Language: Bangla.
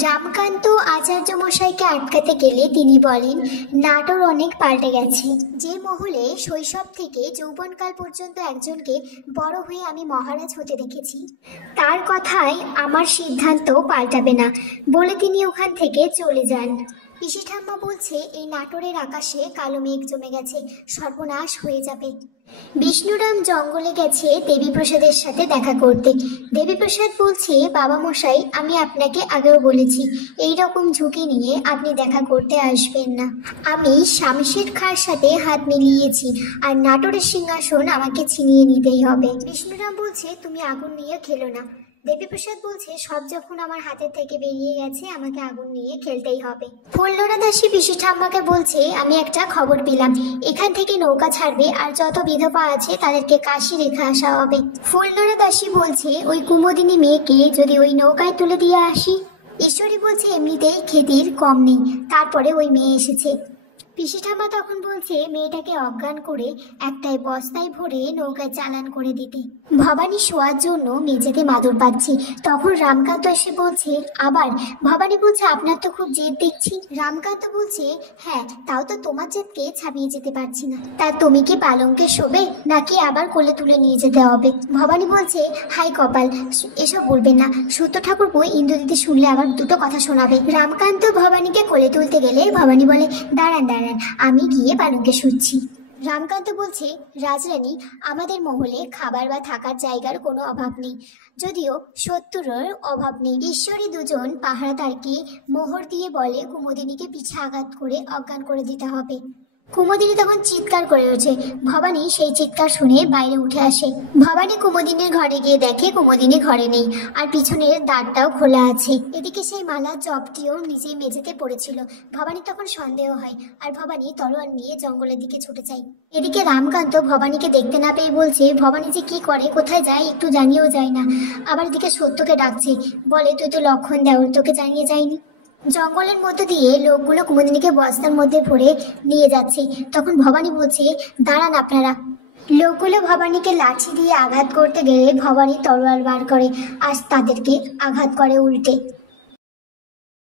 রামকান্ত আচার্য মশাইকে আটকাতে গেলে তিনি বলেন, নাটোর অনেক পাল্টে গেছে। যে মহলে শৈশব থেকে যৌবনকাল পর্যন্ত একজনকে বড় হয়ে আমি মহারাজ হতে দেখেছি, তার কথায় আমার সিদ্ধান্ত পাল্টাবে না বলে তিনি ওখান থেকে চলে যান। পিসি ঠাম্মা বলছে, এই নাটোরের আকাশে কালো মেঘ জমে গেছে, সর্বনাশ হয়ে যাবে। বিষ্ণুরাম জঙ্গলে গেছে দেবীপ্রসাদের সাথে দেখা করতে। দেবীপ্রসাদ বলছে, বাবা মশাই, আমি আপনাকে আগেও বলেছি এই রকম ঝুঁকি নিয়ে আপনি দেখা করতে আসবেন না। আমি শামশের খাঁর সাথে হাত মিলিয়েছি, আর নাটোরের সিংহাসন আমাকে ছিনিয়ে নিতেই হবে। বিষ্ণুরাম বলছে, তুমি আগুন নিয়ে খেলো না। দেবীপ্রসাদ বলছে, সব যখন আমার হাতের থেকে বেরিয়ে গেছে, আমাকে আগুন নিয়ে খেলতেই হবে। ফুলডোরা দাসী পিসি ঠাম্মাকে বলছে, আমি একটা খবর পেলাম, এখান থেকে নৌকা ছাড়বে আর যত বিধবা আছে তাদেরকে কাশি রেখে আসা হবে। ফুলডোরা দাসী বলছে, ওই কুমোদিনী মেয়েকে যদি ওই নৌকায় তুলে দিয়ে আসি। ঈশ্বরী বলছে, এমনিতেই খেতির কম নেই, তারপরে ওই মেয়ে এসেছে। পিসি ঠাম্মা তখন বলছে, মেয়েটাকে অজ্ঞান করে একটাই বস্তায় ভরে নৌকায় চালান করে দিতে। ভবানী শোয়ার জন্য মেঝেতে মাদুর পাচ্ছে। তখন রামকান্ত এসে বলছে, আবার। ভবানী বলছে, আপনার তো খুব জেদ দেখছি। রামকান্ত বলছে, হ্যাঁ, তাও তো তোমার জেদকে ছাপিয়ে যেতে পারছি না। তা তুমি কি পালঙ্কে শোবে, নাকি আবার কোলে তুলে নিয়ে যেতে হবে? ভবানী বলছে, হাই কপাল, এসব বলবেন না, সূত্র ঠাকুরপো ইন্দ্রদিদি শুনলে আবার দুটো কথা শোনাবে। রামকান্ত ভবানীকে কোলে তুলতে গেলে ভবানী বলে, দাঁড়ান দাঁড়ান, আমি গিয়ে পালঙ্কে শুচ্ছি। রামকান্ত বলছে, রাজরানী, আমাদের মহলে খাবার বা থাকার জায়গার কোনো অভাব নেই, যদিও শত্রুর অভাব নেই। ঈশ্বরী দুজন পাহারাদারকে মোহর দিয়ে বলে, কুমুদিনীকে পিছে আঘাত করে অজ্ঞান করে দিতে হবে। কুমুদিনী তখন চিৎকার করে ওঠে। ভবানী সেই চিৎকার শুনে বাইরে উঠে আসে। ভবানী কুমুদিনীর ঘরে গিয়ে দেখে কুমুদিনী ঘরে নেই, আর পিছনের দ্বারটাও খোলা আছে। এদিকে সেই মালা জপটিও নিজেই মেঝেতে পড়েছিল। ভবানী তখন সন্দেহ হয়, আর ভবানী তলোয়ার নিয়ে জঙ্গলের দিকে ছুটে যায়। এদিকে রামকান্ত ভবানীকে দেখতে না পেয়ে বলছে, ভবানী যে কি করে, কোথায় যায়, একটু জানিয়েও যায় না। আবার এদিকে সত্যকে ডাকছে, বলে, তুই তো লক্ষণ দেওর, তোকে জানিয়ে যায়নি। জঙ্গলের মধ্য দিয়ে লোকগুলো কুমুদিনীকে বস্তার মধ্যে ভরে নিয়ে যাচ্ছে। তখন ভবানী বলছে, দাঁড়ান আপনারা। লোকগুলো ভবানীকে লাঠি দিয়ে আঘাত করতে গেলে ভবানী তলোয়ার বার করে আর তাদেরকে আঘাত করে উল্টে।